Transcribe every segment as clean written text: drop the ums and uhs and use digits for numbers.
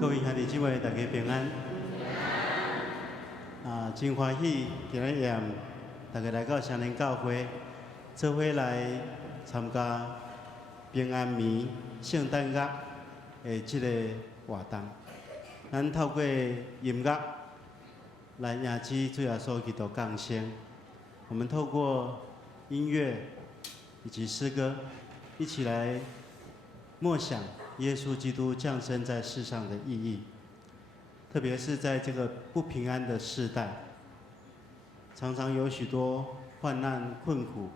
各位兄弟姊妹，大家平安。真欢喜，今日夜大家来到双连教会，做伙来参加平安暝圣诞节的这个活动。咱透过音乐来迎接主耶稣基督降生。我们透过音乐以及诗歌，一起来默想耶稣基督降生在世上的意义。特别是在这个不平安的世代，常常有许多患难困苦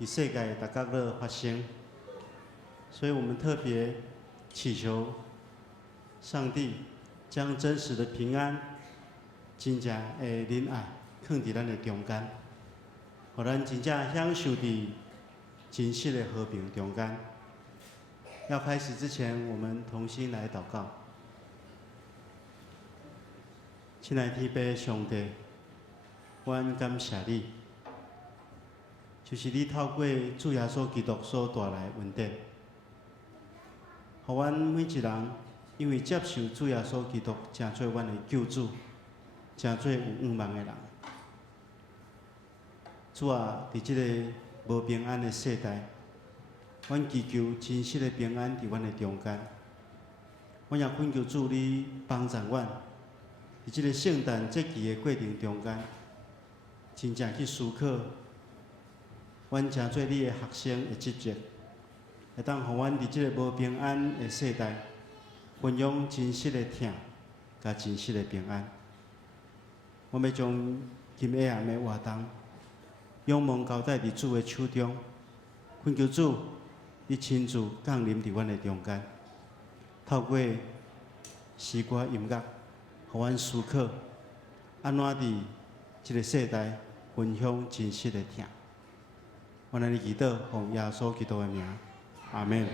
在世界大角落发生，所以我们特别祈求上帝将真实的平安、真正的仁爱放在咱的中间，让咱真正享受在真实的和平中间。要开始之前，我们同心来祷告。亲爱的天父上帝，阮感谢你，就是你透过主耶稣基督所带来的恩典，互阮每一人因为接受主耶稣基督，成做阮的救主，成做有盼望的人。主啊，伫即个无平安的世代，阮祈求真实的平安伫阮的中间。阮也恳求主你帮助阮。伫即个圣诞节期的过程中间，真正去思考，阮诚做你的学生的职责，会当互阮伫即个无平安的世代，分享真实的疼，甲真实的平安。我要将今夜暗的活动，仰望交代伫主的手中，恳求主，你亲自降临伫阮的中间，透过诗歌音乐。互阮思考，安怎伫即个世代分享真实的疼。我来祈祷，奉耶稣基督的名，阿门。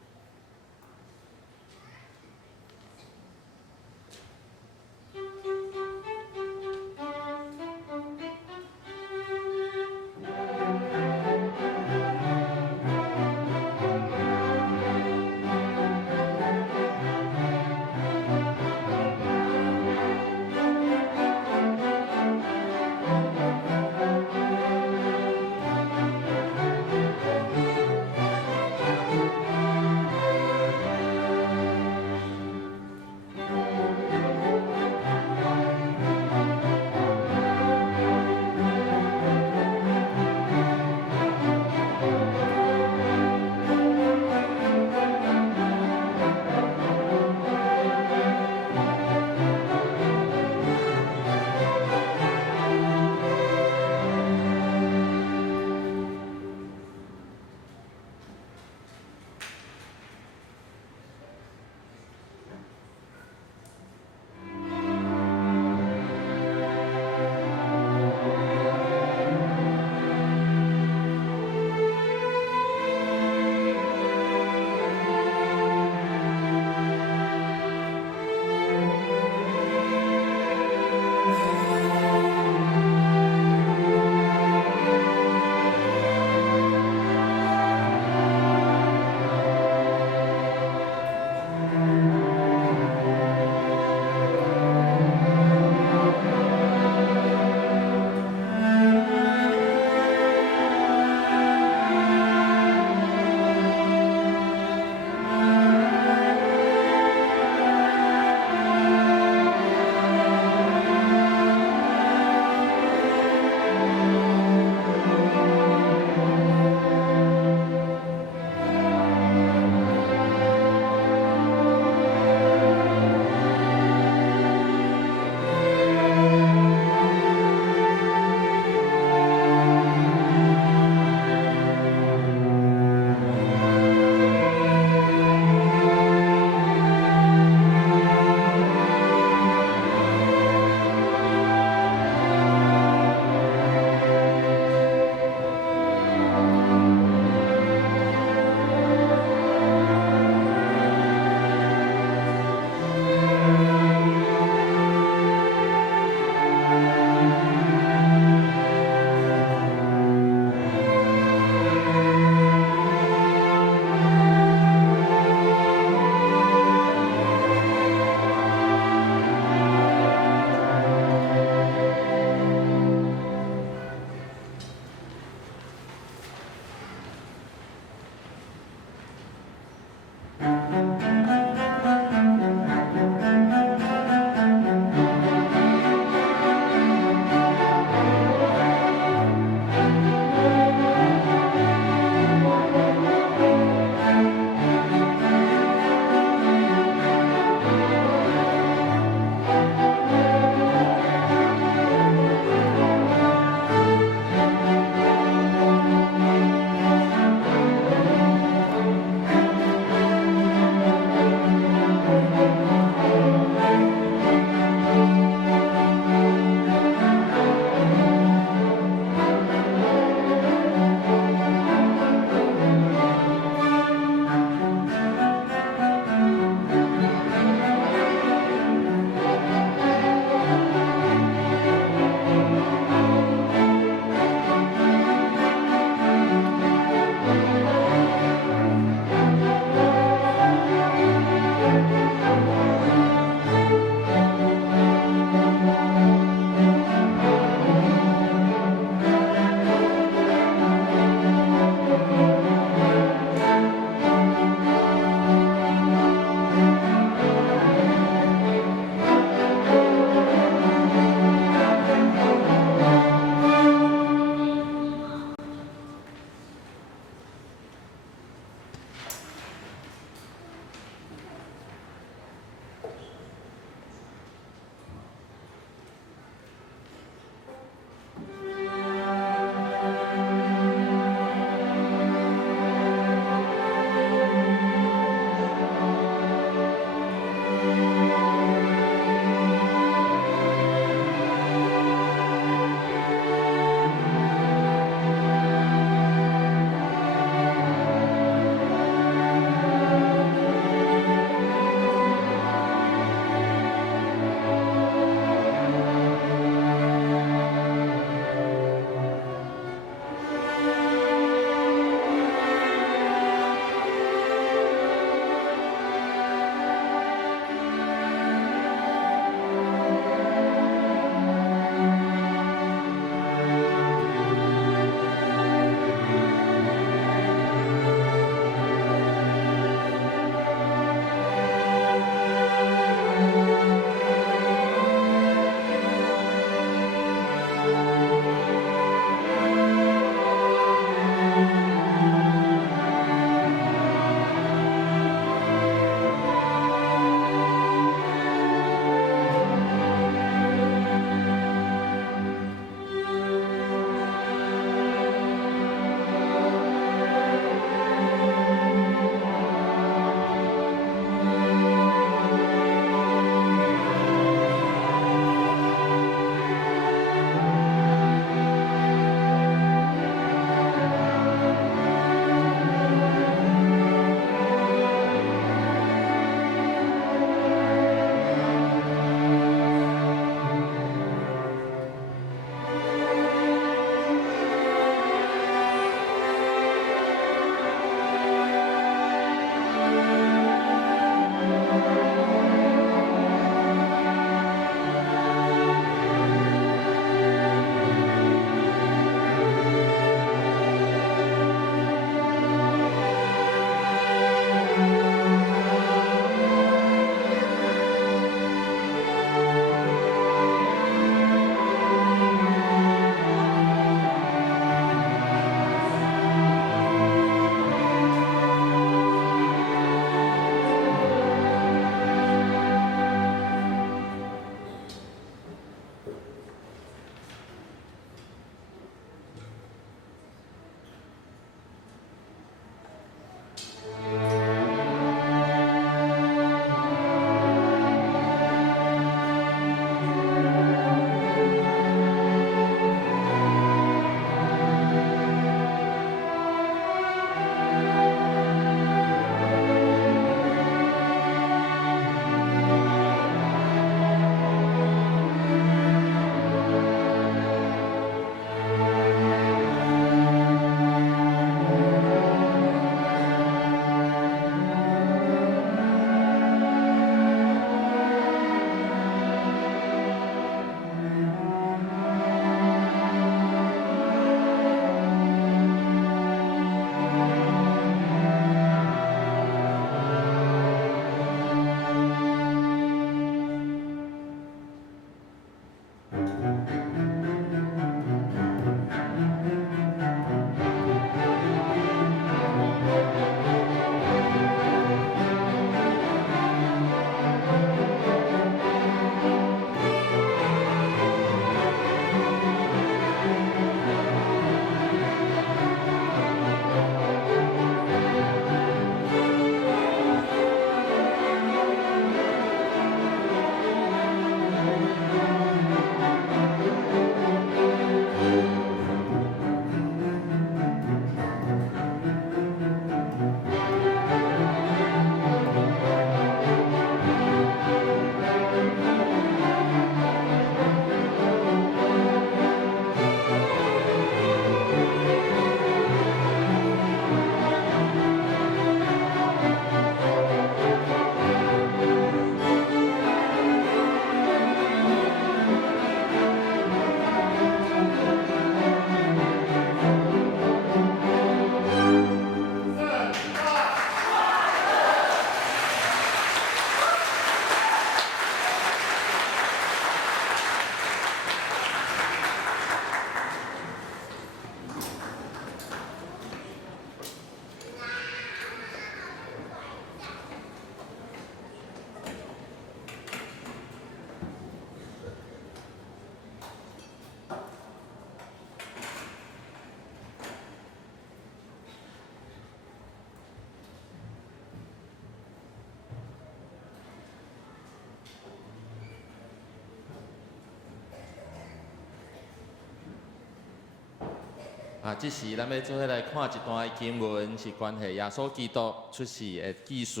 即时咱要做伙来看一段经文，是关系耶稣基督出世的记事，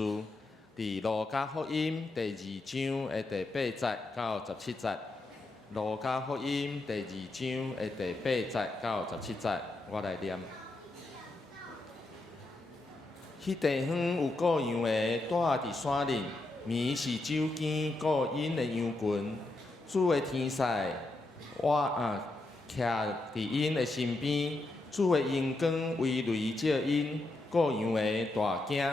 伫路加福音第2章的第8节到17节。路加福音第2章的第8节到17节，我来念。迄地方有个羊的住伫山林，眠是酒见个因的羊群。主的天使我徛伫因的身边。主的阳光为雷照因，个羊的大惊。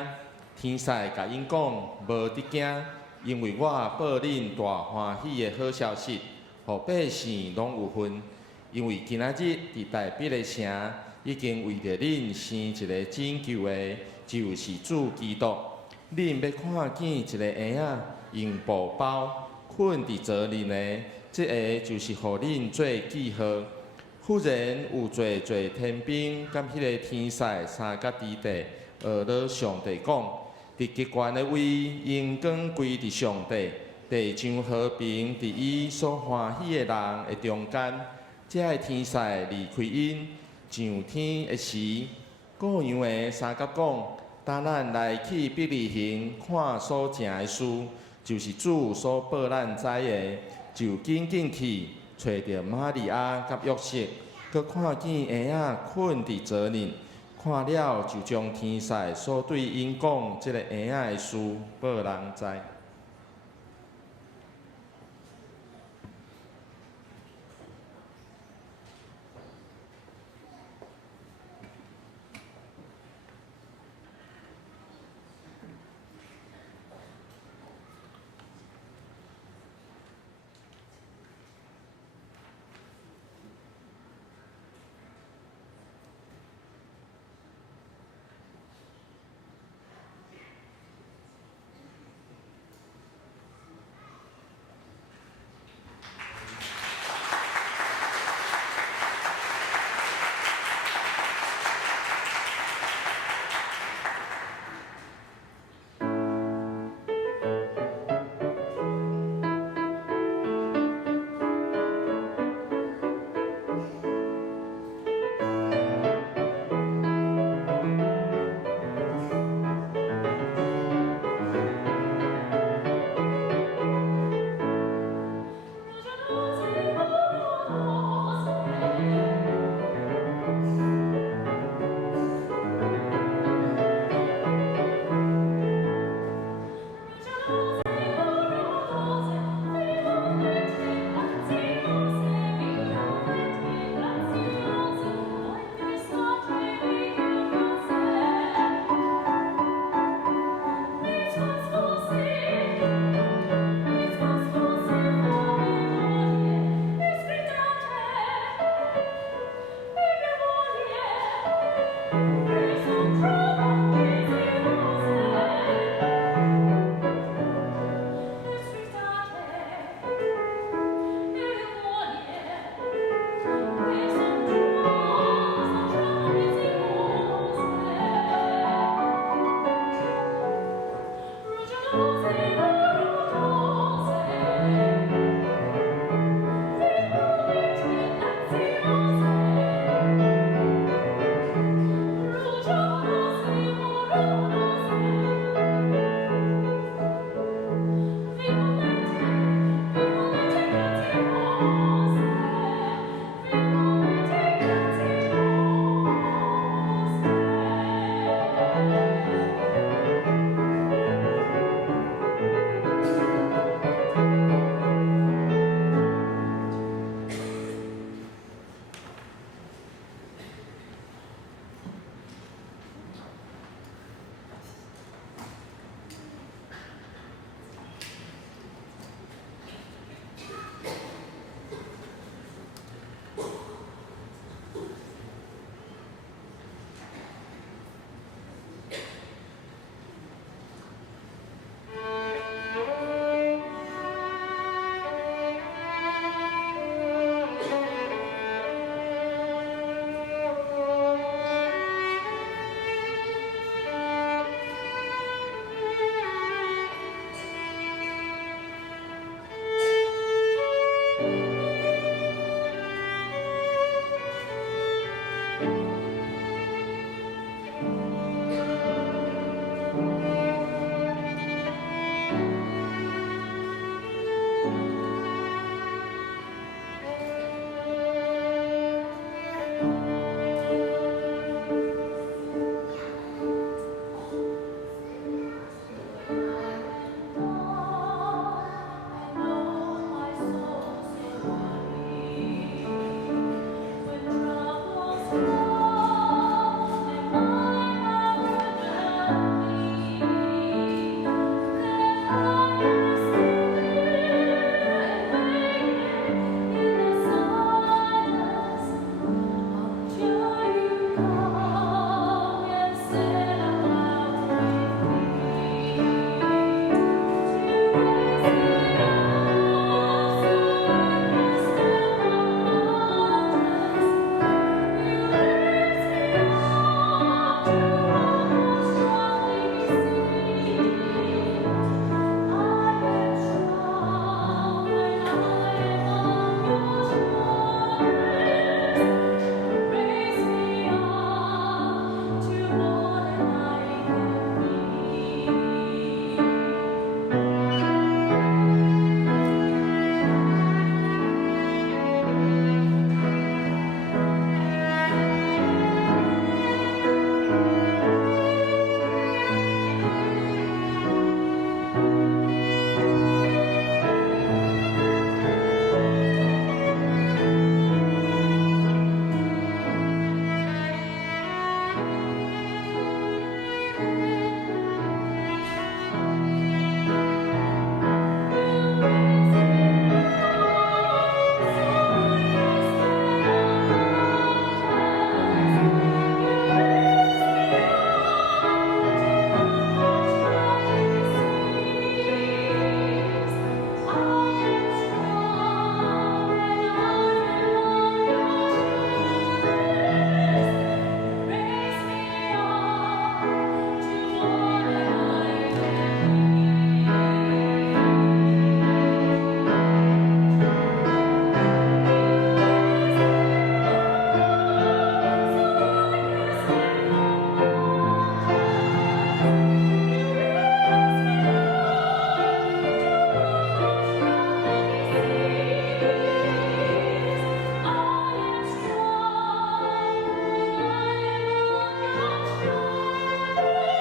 天使甲因讲：无得惊，因为我报恁大欢喜的好消息，互百姓拢有份。因为今仔日伫大必的城，已经为着恁生一个拯救的，就是主基督。恁要看见一个婴仔用布包，困伫泽林的，这个就是互恁做记号。忽然有侪天兵，甲迄个天使三角伫地，学了上帝讲：伫极悬的位，阳光归伫上帝，地上和平伫伊所欢喜的人的中间。这个天使离开因，上天的时，各样的三角讲：当咱来去伯利恒看所成的事，就是主所报咱知的，就紧紧去。找到玛利亚甲约瑟，佮看见婴仔困伫泽林，看了就将天使所对因讲即个婴仔的事报人知。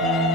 I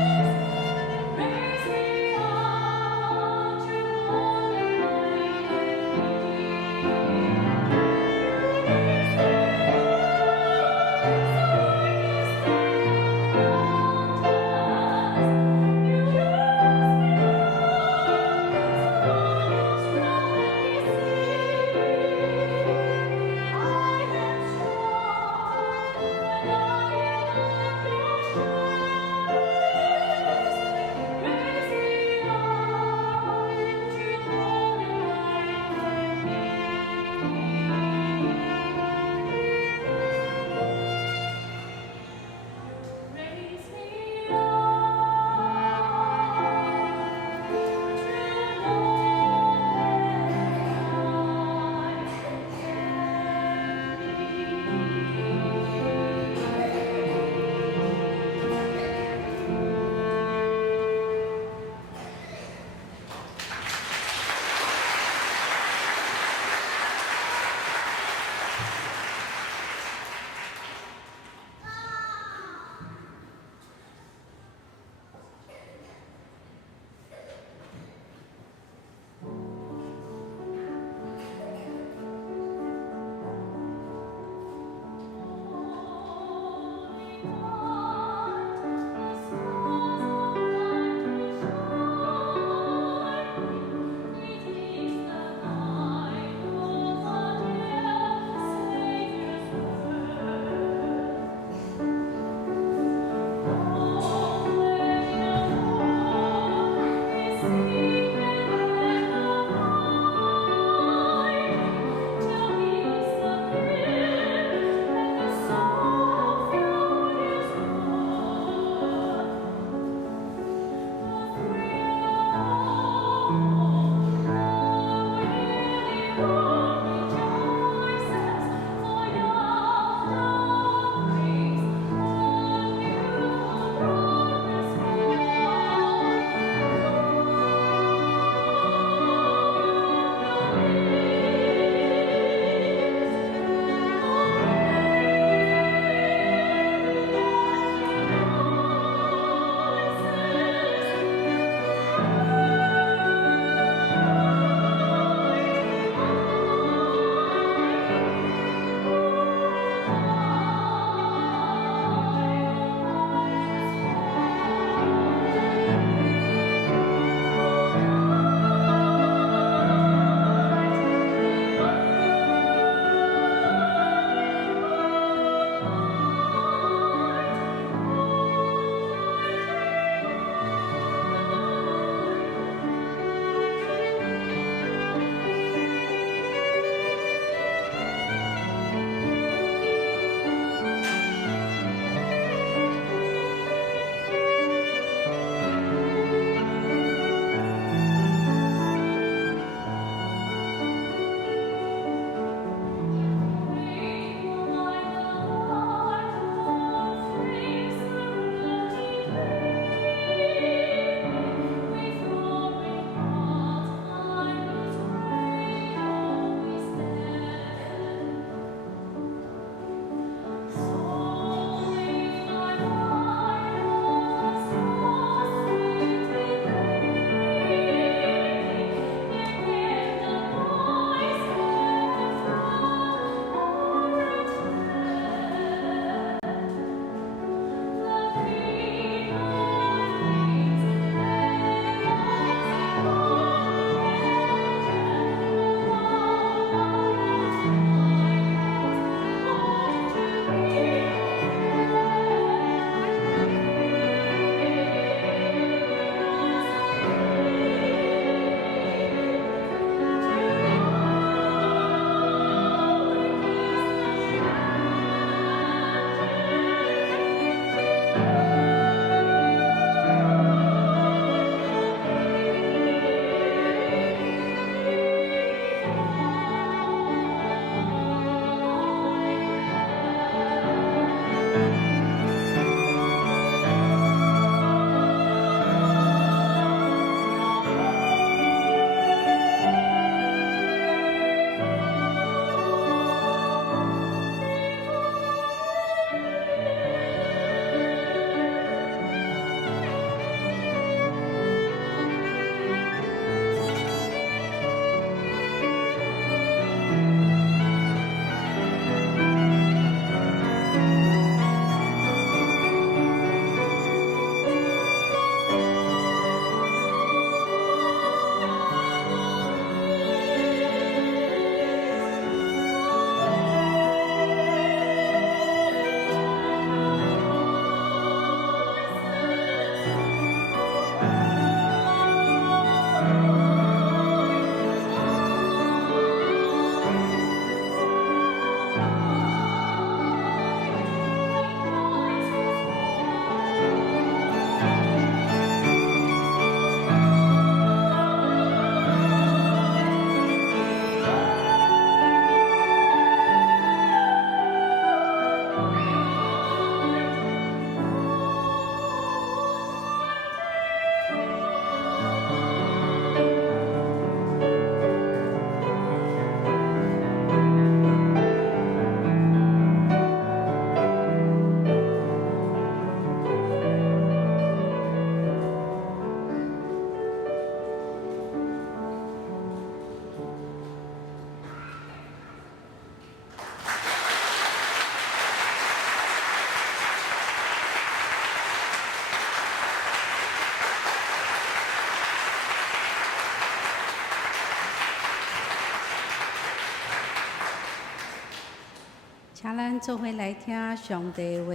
咱做伙来听上帝话，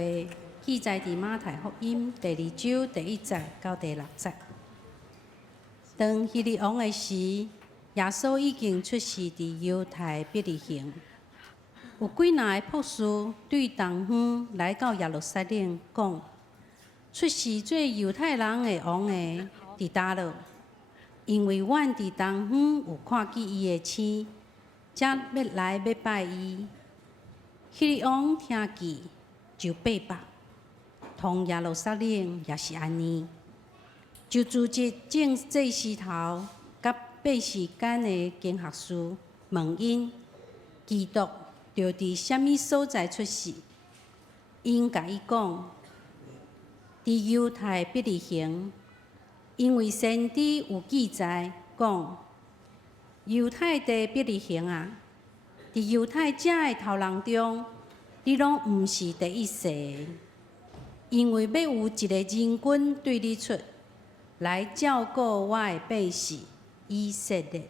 记载伫马太福音第2章第1节到第6节。当希律王的时，耶稣已经出世伫犹太伯利恒。有几若个博士对东方来到耶路撒冷讲，出世做犹太人的王的伫叨落？因为阮伫东方有看见伊的星，才要来要拜伊。希律王听见就背北，同耶路撒冷也是安尼，就组织正祭司头甲八世间的经学士问因，基督着伫什么所在出世？因甲伊讲，伫犹太伯利恒，因为先知有记载讲，犹太地伯利恒啊，伫犹太遮的头人中，你拢毋是第一世的，因为要有一个人君对你出，来照顾我的百姓以色列。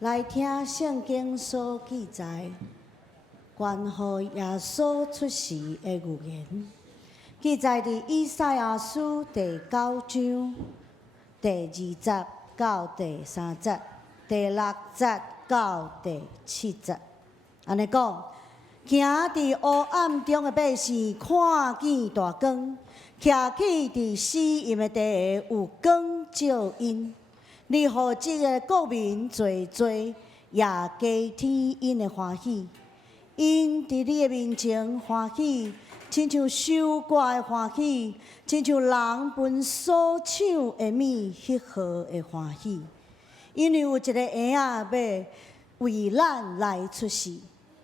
来听圣经所记载关乎耶稣出世的预言，记载伫以赛亚书第9章第2节到第3节，第6节到第7节。安尼讲，行伫黑暗中的百姓看见大光，徛起伫死荫的地下有光照因。你互即个国民做做，也加添因的欢喜。因伫你的面前欢喜，亲像收割的欢喜，亲像人分所抢的米迄号的欢喜。因为有一个婴仔要为咱来出世，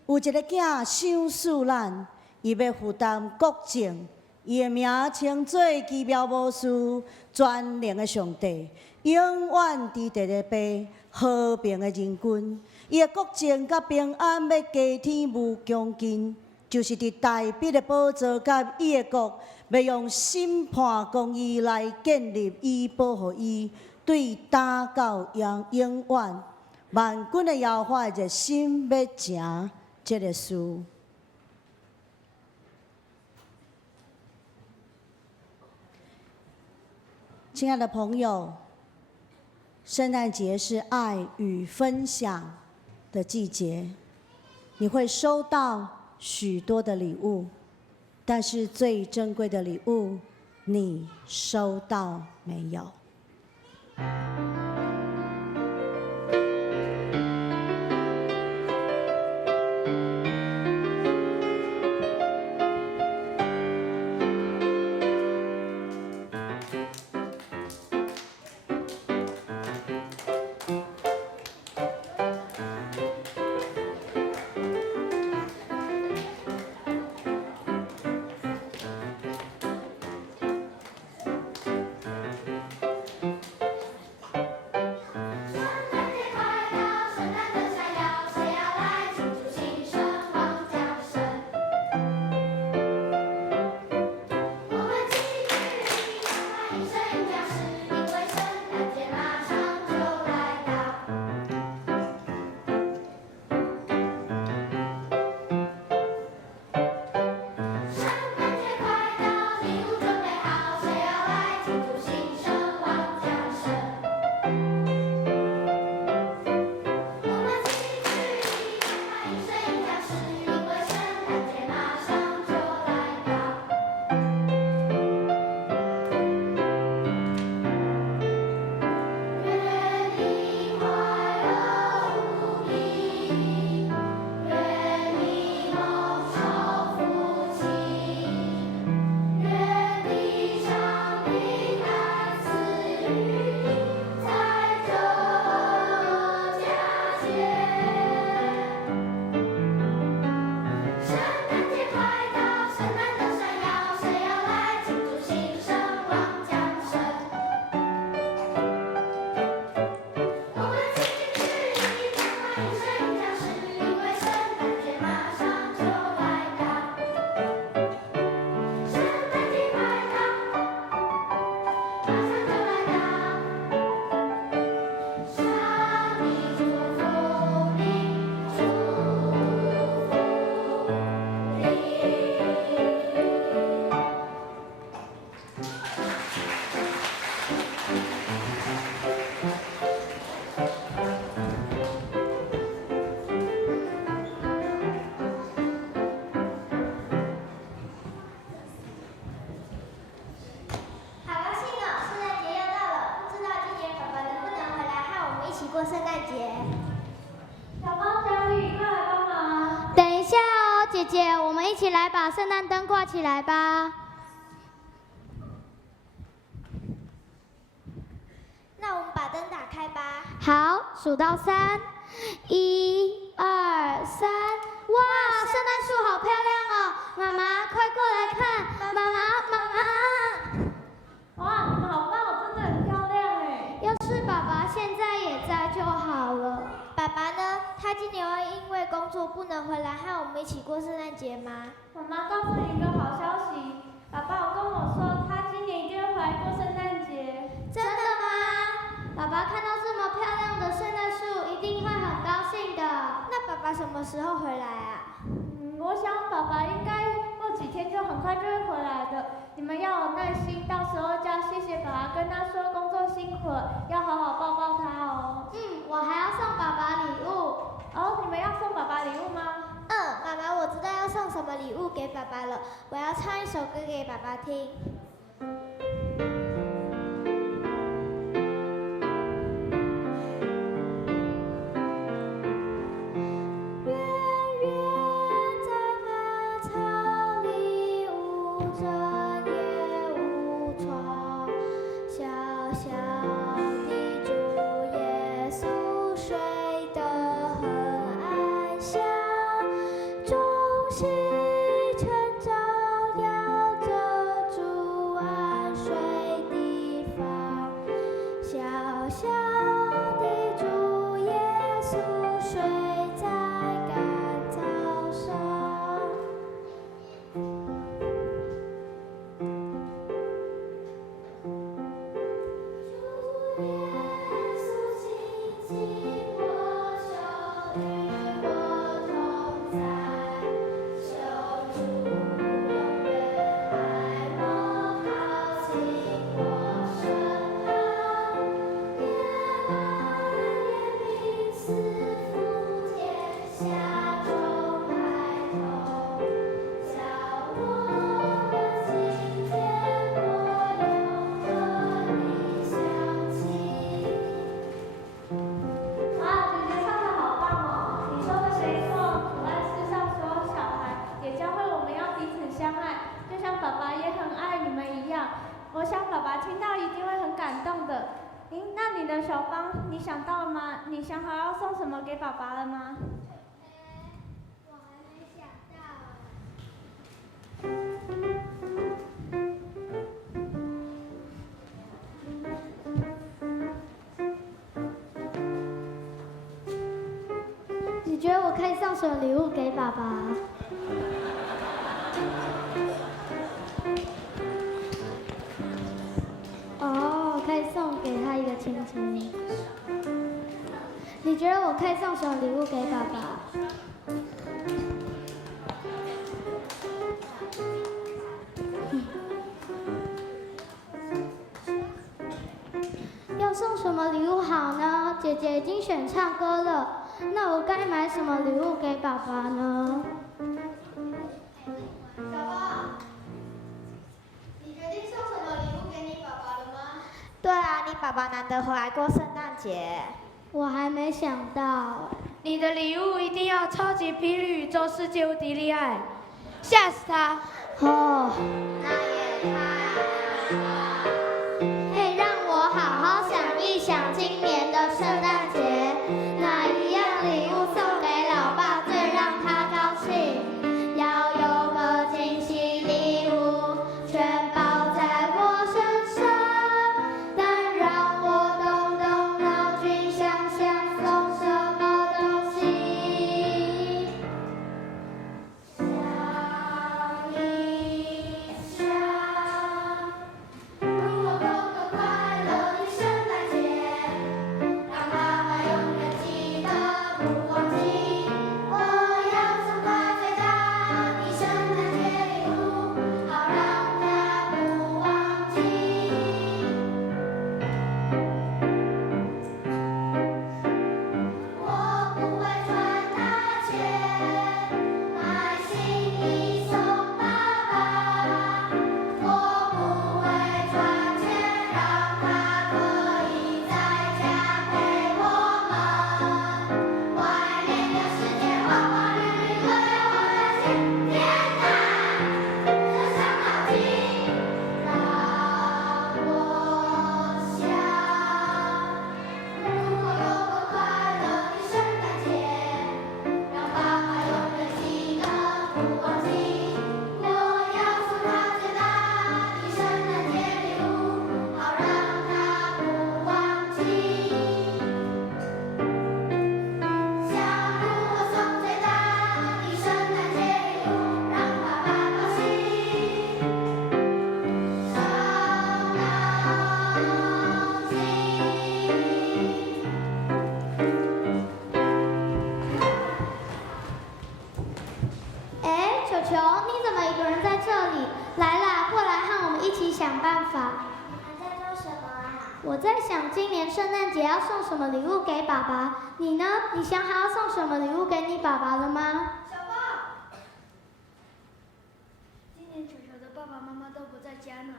有一个囝想死咱，伊要负担国政，伊的名称做奇妙无私、全能的上帝，永远伫地咧飞和平的人君。伊的国政甲平安要加天无疆近，就是伫大笔的宝座甲伊的国，要用审判公义来建立伊，保护伊，对打到永远。万军的耶和华热心要成这个事。亲爱的朋友，圣诞节是爱与分享的季节，你会收到许多的礼物，但是最珍贵的礼物，你收到没有？过圣诞节。小猫小雨，快来帮忙！等一下哦，姐姐，我们一起来把圣诞灯挂起来吧。那我们把灯打开吧。好，数到3，1、2、3，哇，圣诞树好漂亮哦！妈妈，快过来看！妈妈，妈妈！哇，你们好棒哦，真的很漂亮哎！要是爸爸现在也在就好了。爸爸呢？他今年会因为工作不能回来和我们一起过圣诞节吗？妈妈告诉你一个好消息，爸爸有跟我说，他今年一定会回来过圣诞节。真的吗？爸爸看到这么漂亮的圣诞树，一定会很高兴的。那爸爸什么时候回来啊？我想爸爸应该过几天就很快就会回来的。你们要有耐心，到时候就要谢谢爸爸，跟他说工作辛苦了，要好好抱抱他哦。我还要送爸爸礼物。哦，你们要送爸爸礼物吗？妈妈，我知道要送什么礼物给爸爸了。我要唱一首歌给爸爸听。爸爸也很爱你们一样。我想爸爸听到一定会很感动的。那你的小芳，你想到了吗？你想好要送什么给爸爸了吗？我还没想到。你觉得我可以送什么礼物给爸爸？哦，可以送给他一个亲亲。你觉得我可以送什么礼物给爸爸？要送什么礼物好呢？姐姐已经选唱歌了，那我该买什么礼物给爸爸呢？小宝，你决定送什么礼物给你爸爸了吗？对啊，你爸爸难得回来过圣诞节。我还没想到。你的礼物一定要超级霹雳宇宙世界无敌厉害，吓死他！哦，那也太了。嘿，让我好好想一想今年的圣诞节，哪一样礼物送给老爸最让他高兴？要有个惊喜礼物，全包在我身上，但让我动动脑筋想想送什么东西。想一想，如果有个快乐的圣诞节，让爸爸永远记得不忘记。我要送他最大的圣诞节礼物，好让他不忘记。我不会赚大钱，买新衣送爸爸。我不会赚钱，让他可以在家陪我们。外面的世界花花绿绿，乐悠悠的心，天哪，这伤脑筋，让我想。如果有个快乐的圣诞节，让爸爸永远记得不忘记。我要送他最大的圣诞节礼物，好让他不忘记。想如何送最大的圣诞节礼物，让爸爸高兴？伤脑筋。哎，球球，你怎么一个人在这里？来啦，过来和我们一起想办法。你们在做什么啊？我在想今年圣诞节要送什么礼物给爸爸，你呢？你想好要送什么礼物给你爸爸了吗？小宝，今年球球的爸爸妈妈都不在家呢。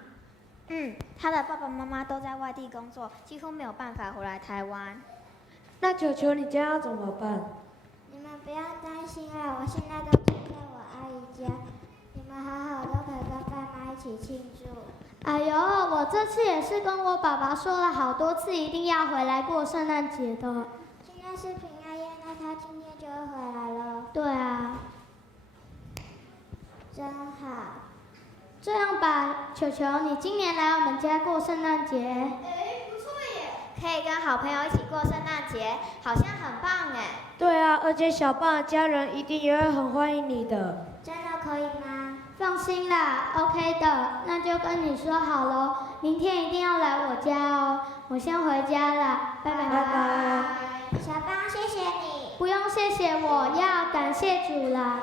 他的爸爸妈妈都在外地工作，几乎没有办法回来台湾。那球球，你家要怎么办？你们不要担心啦，我现在都住在我阿姨家，你们好好都可以跟爸妈一起庆祝。哎呦，我这次也是跟我爸爸说了好多次，一定要回来过圣诞节的。今天是平安夜，那他今天就会回来了。对啊，真好。这样吧，球球，你今年来我们家过圣诞节。哎，不错耶！可以跟好朋友一起过圣诞节，好像很棒哎。对啊，而且小棒的家人一定也会很欢迎你的。真的可以吗？放心啦 ，OK 的，那就跟你说好喽，明天一定要来我家哦。我先回家了，拜拜。拜拜。小邦，谢谢你。不用谢谢我，要感谢主啦。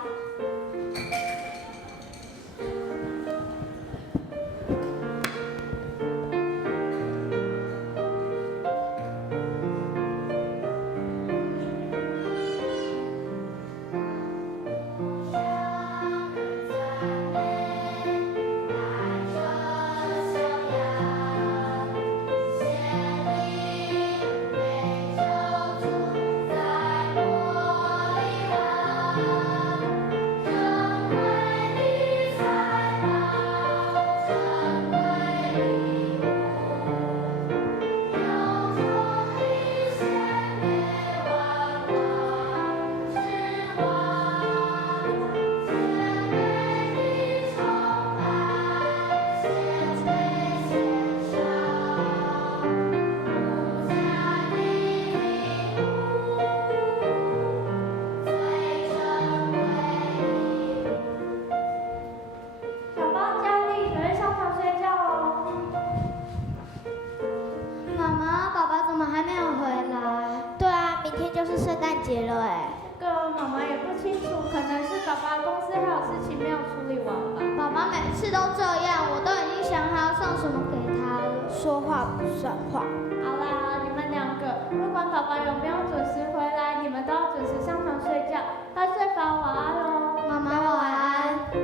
在玻璃河。节了哎。这个妈妈也不清楚，可能是爸爸公司还有事情没有处理完吧。爸爸每次都这样，我都已经想好要送什么给他了。说话不算话。好啦，你们两个，不管爸爸有没有准时回来，你们都要准时上床睡觉。快睡吧，晚安喽。妈妈晚安。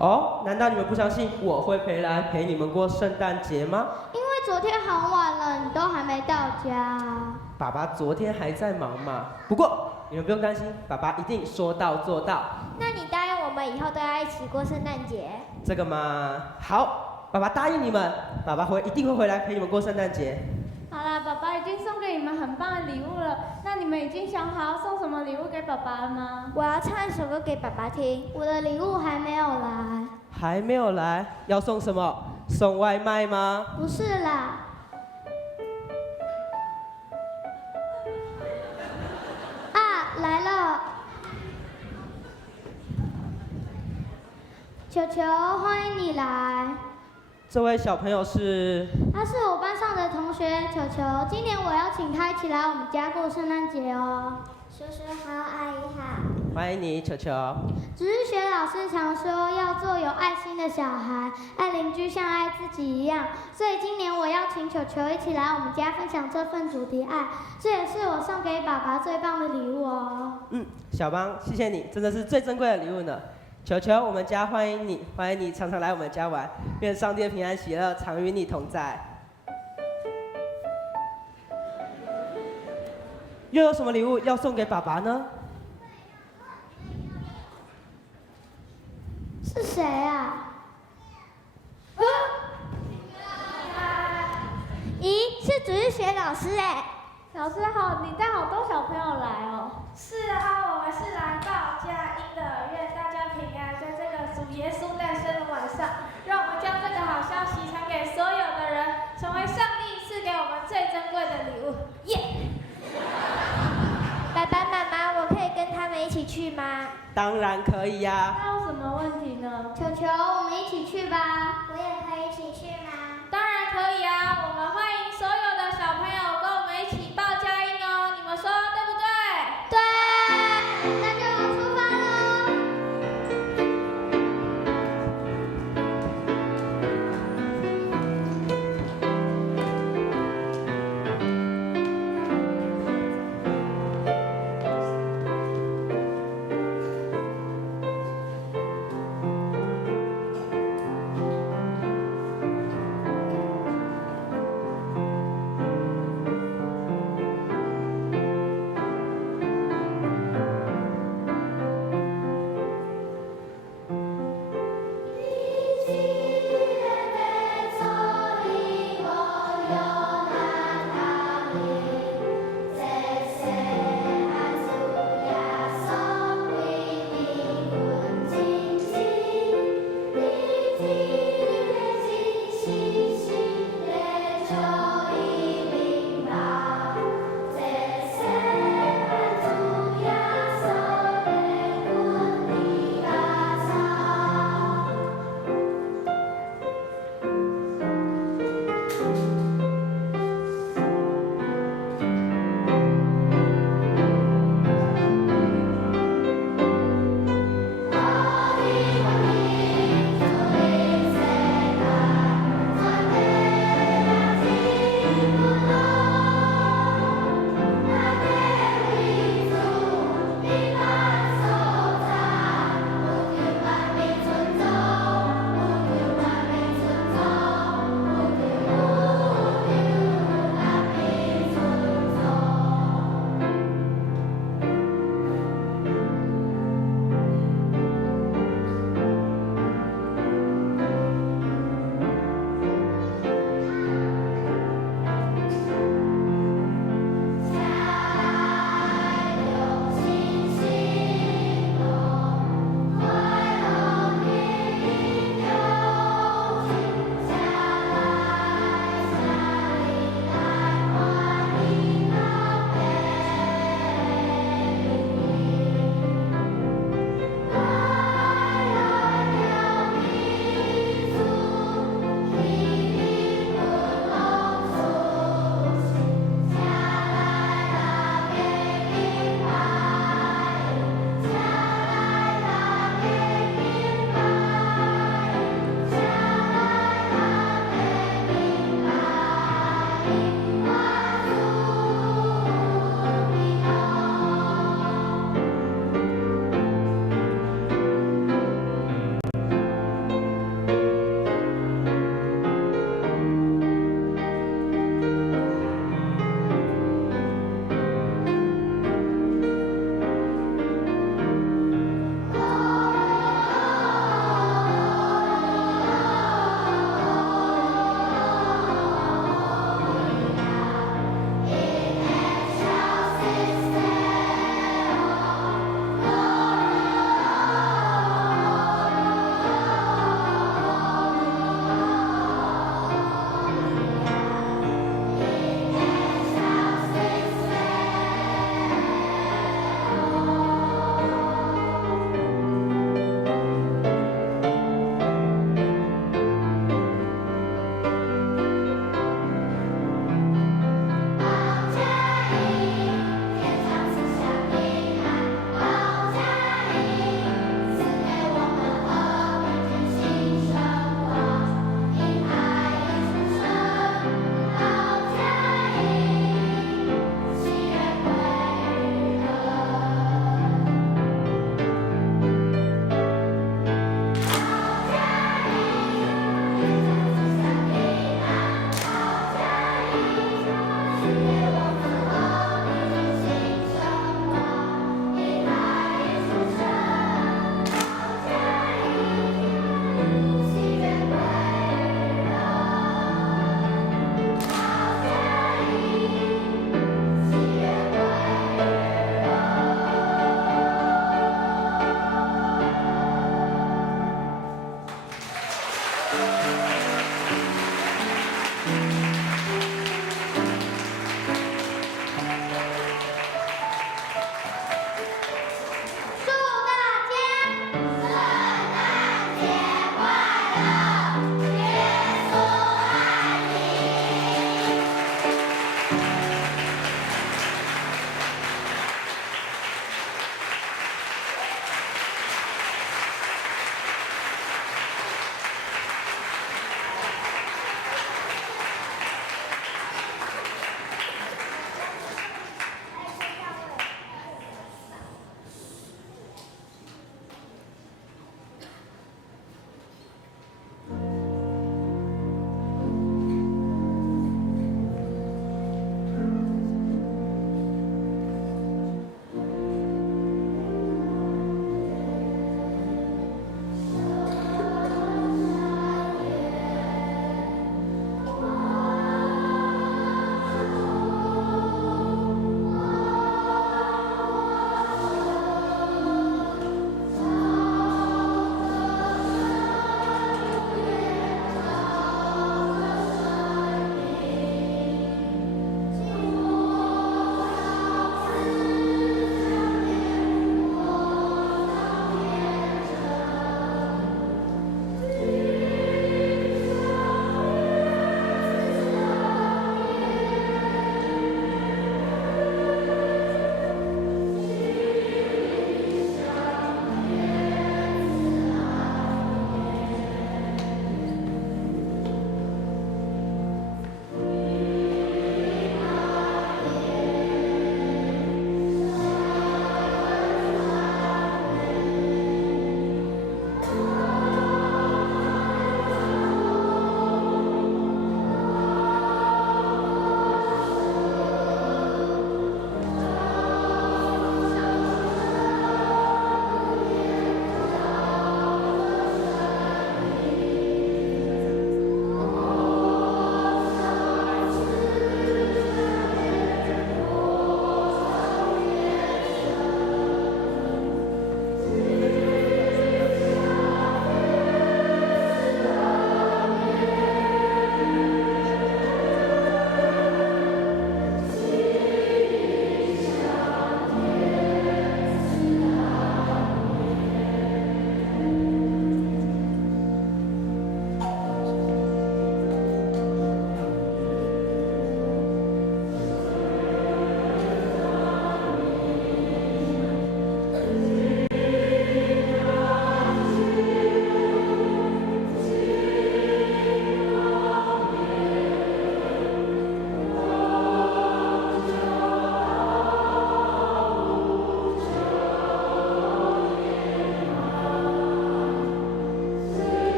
哦，难道你们不相信我会来陪你们过圣诞节吗？因为昨天很晚了，你都还没到家。爸爸昨天还在忙嘛。不过你们不用担心，爸爸一定说到做到。那你答应我们以后都要一起过圣诞节？这个嘛，好，爸爸答应你们，爸爸一定会回来陪你们过圣诞节。好啦，爸爸已经送给你们很棒的礼物了。那你们已经想好要送什么礼物给爸爸了吗？我要唱一首歌给爸爸听。我的礼物还没有来。还没有来？要送什么？送外卖吗？不是啦。啊，来了！球球，欢迎你来。这位小朋友是？他是我班上的同学球球，今年我要请他一起来我们家过圣诞节哦。叔叔好，阿姨好。欢迎你，球球。只是学老师常说要做有爱心的小孩，爱邻居像爱自己一样，所以今年我邀请球球一起来我们家分享这份主题爱，这也是我送给爸爸最棒的礼物哦。小邦，谢谢你，真的是最珍贵的礼物呢。球球，我们家欢迎你，欢迎你常常来我们家玩，愿上帝的平安喜乐常与你同在。又有什么礼物要送给爸爸呢？是谁啊？咦，是主日学老师哎。老师好，你带好多小朋友来哦。是啊，我们是来报佳音的，愿大家平安，在这个主耶稣诞生的晚上，让我们将这个好消息传给所有的人，成为上帝赐给我们最珍贵的礼物。耶！爸爸妈妈，我可以跟他们一起去吗？当然可以呀。那有什么问题呢？球球，我们一起去吧。我也可以一起去吗？当然可以啊，我们欢迎所有的小朋友跟我们一起报佳音哦，你们说对不对？对，那就出发喽。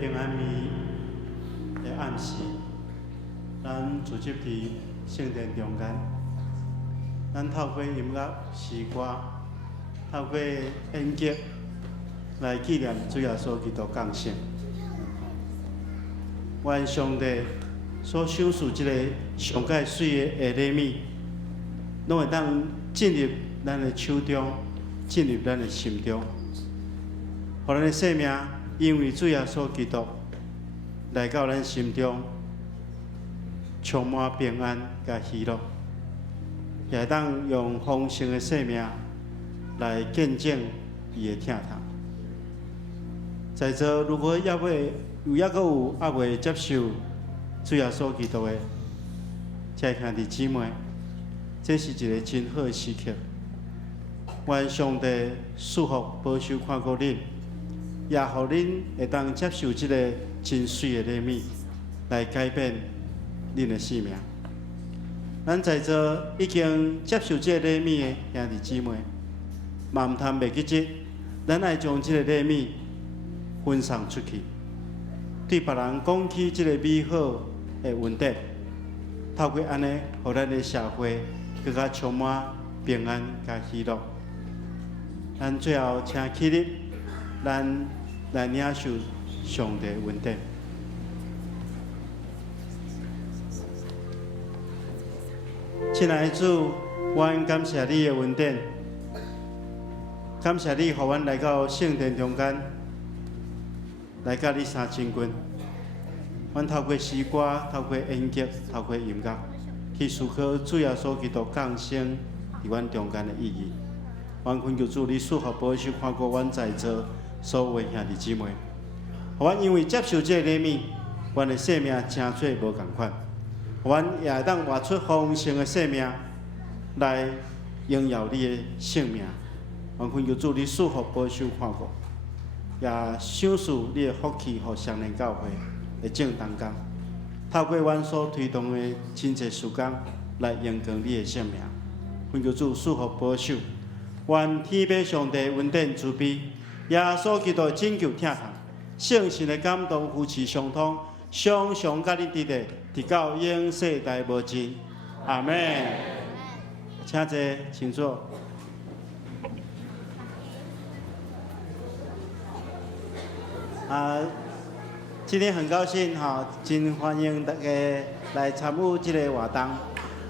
平安暝的暗时，咱聚集伫圣殿中间，咱透过音乐、诗歌，透过演剧来纪念主耶稣基督降生。愿上帝所赏赐即个上界水的下礼物，拢会当进入咱的手中，进入咱的心中，互咱的生命因为主耶稣基督来到咱心中，充满平安甲喜乐，也会当用丰盛的生命来见证伊的疼痛。在座如果还未接受主耶稣基督的这兄弟姊妹，这是一个真好的时刻。愿上帝赐福保守看顾恁，也互恁会当接受这个真水的礼物，来改变恁的生命。咱在座已经接受这个礼物的兄弟姊妹，嘛毋通袂记得，咱爱将这个礼物分送出去，对别人讲起这个美好的恩典，透过安尼，互咱的社会更加充满平安甲喜乐。咱最后请起立，咱来领受上帝的恩典。亲爱的主，阮感谢你的恩典，感谢你，互阮来到圣殿中间，来甲你相亲近。阮透过诗歌、透过演剧、透过音乐，去思考主耶稣基督降生伫阮中间的意义。愿恳求主你赐福保守看顾阮在座所有的兄弟姊妹，互阮因为接受这个礼物，阮的生命真做无共款。互阮也会当活出丰盛的生命，来荣耀你的性命。愿恳求主你赐福保守看顾，也赏赐你的福气，互双年教会的正当工，透过阮所推动的亲切事工，来荣光你的性命。恳求主赐福保守。愿天父上帝恩典慈悲，耶稣基督拯救疼痛，圣神的感动夫妻相通，常常甲你伫地，直到永世代无尽。阿门。请坐，请坐。今天很高兴真欢迎大家来参与这个活动。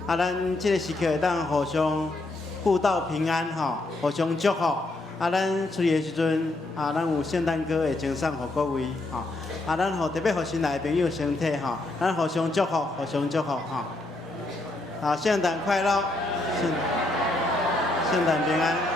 咱这个时刻会当互相互道平安互相祝福。咱出去的时阵咱有圣诞歌会赠送互各位咱特别互新来的朋友身体咱互相祝福，互相祝福圣诞快乐，圣诞平安。